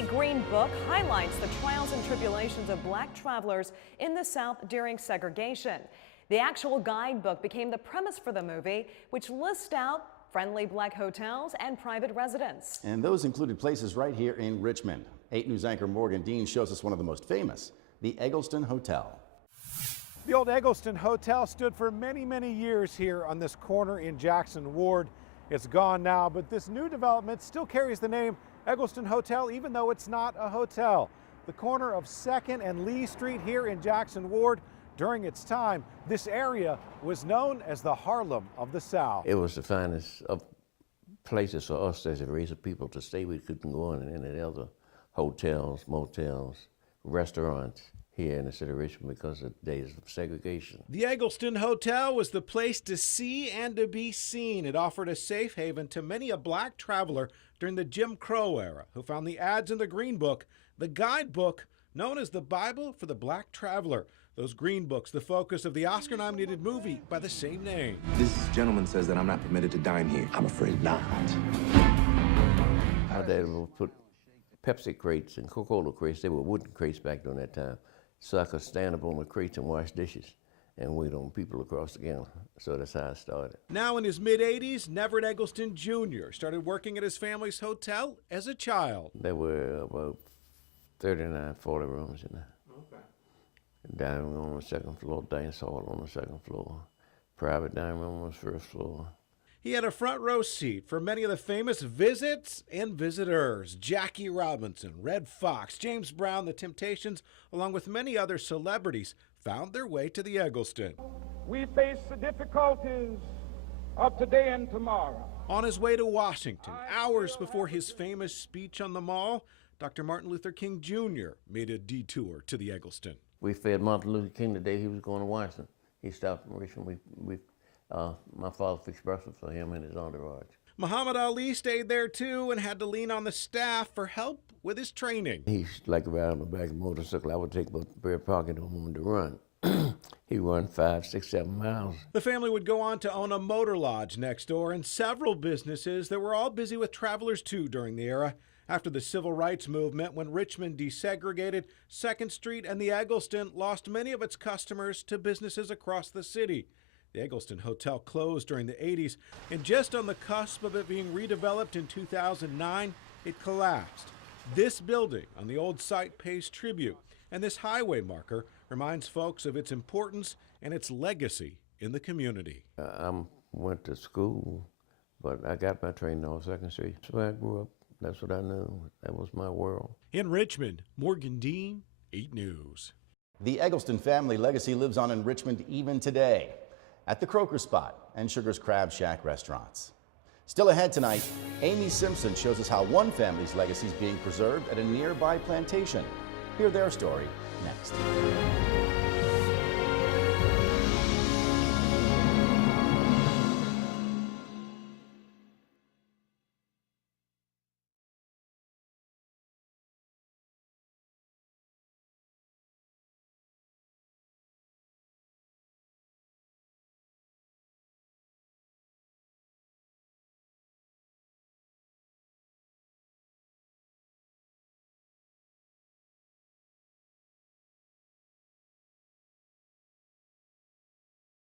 The Green Book highlights the trials and tribulations of black travelers in the South during segregation. The actual guidebook became the premise for the movie, which lists out friendly black hotels and private residence. And those included places right here in Richmond. 8 News anchor Morgan Dean shows us one of the most famous, the Eggleston Hotel. The old Eggleston Hotel stood for many, many years here on this corner in Jackson Ward. It's gone now, but this new development still carries the name Eggleston Hotel, even though it's not a hotel. The corner of 2nd and Lee Street here in Jackson Ward, during its time, this area was known as the Harlem of the South. It was the finest of places for us as a race of people to stay. We couldn't go in any other hotels, motels, restaurants here in the city of Richmond because of days of segregation. The Eggleston Hotel was the place to see and to be seen. It offered a safe haven to many a black traveler during the Jim Crow era who found the ads in the Green Book, the guidebook known as the Bible for the Black Traveler. Those green books, the focus of the Oscar-nominated movie by the same name. This gentleman says that I'm not permitted to dine here. I'm afraid not. Our dad would put Pepsi crates and Coca-Cola crates. They were wooden crates back during that time. So I could stand up on the crates and wash dishes and wait on people across the counter. So that's how I started. Now in his mid-80s, Neverett Eggleston Jr. started working at his family's hotel as a child. There were about 39, 40 rooms in there. Okay. Dining room on the 2nd floor, dance hall on the 2nd floor, private dining room on the 1st floor. He had a front row seat for many of the famous visits and visitors. Jackie Robinson, Red Fox, James Brown, The Temptations, along with many other celebrities, found their way to the Eggleston. We face the difficulties of today and tomorrow. On his way to Washington, hours before his famous speech on the Mall, Dr. Martin Luther King Jr. made a detour to the Eggleston. We fed Martin Luther King the day he was going to Washington. He stopped in Richmond. My father fixed breakfast for him and his entourage. Muhammad Ali stayed there too and had to lean on the staff for help with his training. He liked to ride on the back of a motorcycle. I would take my bare pocket on him to run. He run 5, 6, 7 miles. The family would go on to own a motor lodge next door and several businesses that were all busy with travelers too during the era. After the civil rights movement, when Richmond desegregated, 2nd Street and the Eggleston lost many of its customers to businesses across the city. The Eggleston Hotel closed during the 80s, and just on the cusp of it being redeveloped in 2009, it collapsed. This building on the old site pays tribute, and this highway marker reminds folks of its importance and its legacy in the community. I went to school, but I got my training on 2nd Street. That's where I grew up. That's what I knew. That was my world. In Richmond, Morgan Dean, 8 News. The Eggleston family legacy lives on in Richmond even today at the Croaker Spot and Sugar's Crab Shack restaurants. Still ahead tonight, Amy Simpson shows us how one family's legacy is being preserved at a nearby plantation. Hear their story next.